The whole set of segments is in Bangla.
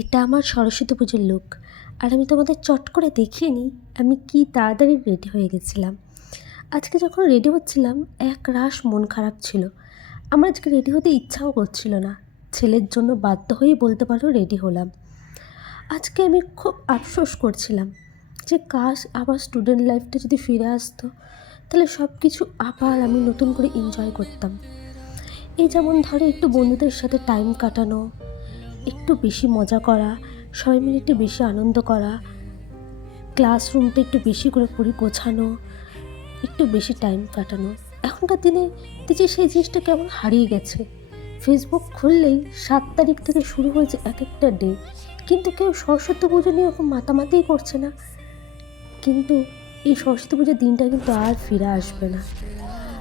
এটা আমার সরস্বতী পুজোর লুক আর আমি তোমাদের চট করে দেখিয়ে নিই, আমি কি তাড়াতাড়ি রেডি হয়ে গেছিলাম। আজকে যখন রেডি হচ্ছিলাম, এক রাশ মন খারাপ ছিল। আমার আজকে রেডি হতে ইচ্ছাও করছিল না। ছেলের জন্য বাধ্য হয়েই বলতে পারো রেডি হলাম। আজকে আমি খুব আফসোস করছিলাম যে কাশ আবার স্টুডেন্ট লাইফটা যদি ফিরে আসতো, তাহলে সব কিছু আবার আমি নতুন করে এনজয় করতাম। এই যেমন ধরো একটু বন্ধুদের সাথে টাইম কাটানো একটু বেশি মজা করা, সবাই মিলে একটু বেশি আনন্দ করা ক্লাসরুমটা একটু বেশি করে পড়ি গোছানো, একটু বেশি টাইম কাটানো। এখনকার দিনে দেখছি সেই জিনিসটা কেমন হারিয়ে গেছে। ফেসবুক খুললেই সাত তারিখ থেকে শুরু হয়েছে এক একটা ডে কিন্তু কেউ সরস্বতী পুজো নিয়ে ওরকম মাতামাতিই করছে না। কিন্তু এই সরস্বতী পুজোর দিনটা কিন্তু আর ফিরে আসবে না।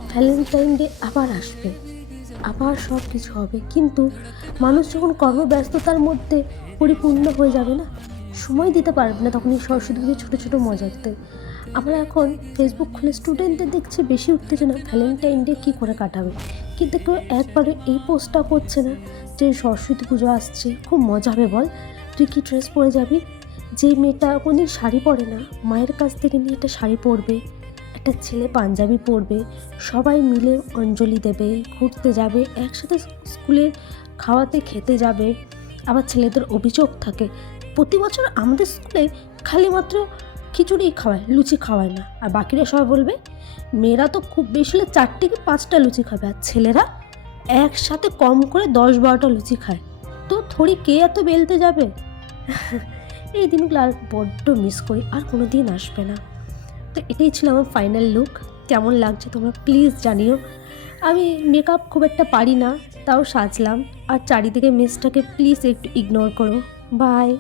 ভ্যালেন্টাইন ডে আবার আসবে। আবার সব কিছু হবে। কিন্তু মানুষ যখন কর্মব্যস্ততার মধ্যে পরিপূর্ণ হয়ে যাবে না, সময় দিতে পারবে না তখন এই সরস্বতী পুজোর ছোটো ছোটো মজাতে আমরা এখন ফেসবুক খুলে স্টুডেন্টদের দেখছি বেশি উত্তেজনা ভ্যালেন্টাইন ডে কী করে কাটাবে? কিন্তু কেউ একবারে এই পোস্টটা করছে না যে সরস্বতী পুজো আসছে। খুব মজা হবে বল। তুই কি ড্রেস পরে যাবি? যে মেয়েটা কোনদিন শাড়ি পরে না, মায়ের কাছ থেকে নিয়ে একটা শাড়ি পরবে। একটা ছেলে পাঞ্জাবি পরবে, সবাই মিলে অঞ্জলি দেবে, ঘুরতে যাবে, একসাথে স্কুলে খাওয়াতে খেতে যাবে। আবার ছেলেদের অভিযোগ থাকে, প্রতি বছর আমাদের স্কুলে খালি মাত্র খিচুড়ি খাওয়ায়, লুচি খাওয়ায় না। আর বাকিরা সবাই বলবে, মেয়েরা তো খুব বেশি হলে চারটে কি পাঁচটা লুচি খাবে, আর ছেলেরা একসাথে কম করে দশ বারোটা লুচি খায়। তো থরি কে এত বেলতে যাবে? এই দিনগুলো আর বড্ড মিস করি, আর কোনো দিন আসবে না। তো এটাই ছিল আমার ফাইনাল লুক কেমন লাগছে তোমরা প্লিজ জানিও। আমি মেকআপ খুব একটা পারি না, তাও সাজলাম। আর চারিদিকে মেসটাকে প্লিজ একটু ইগনোর করো। বাই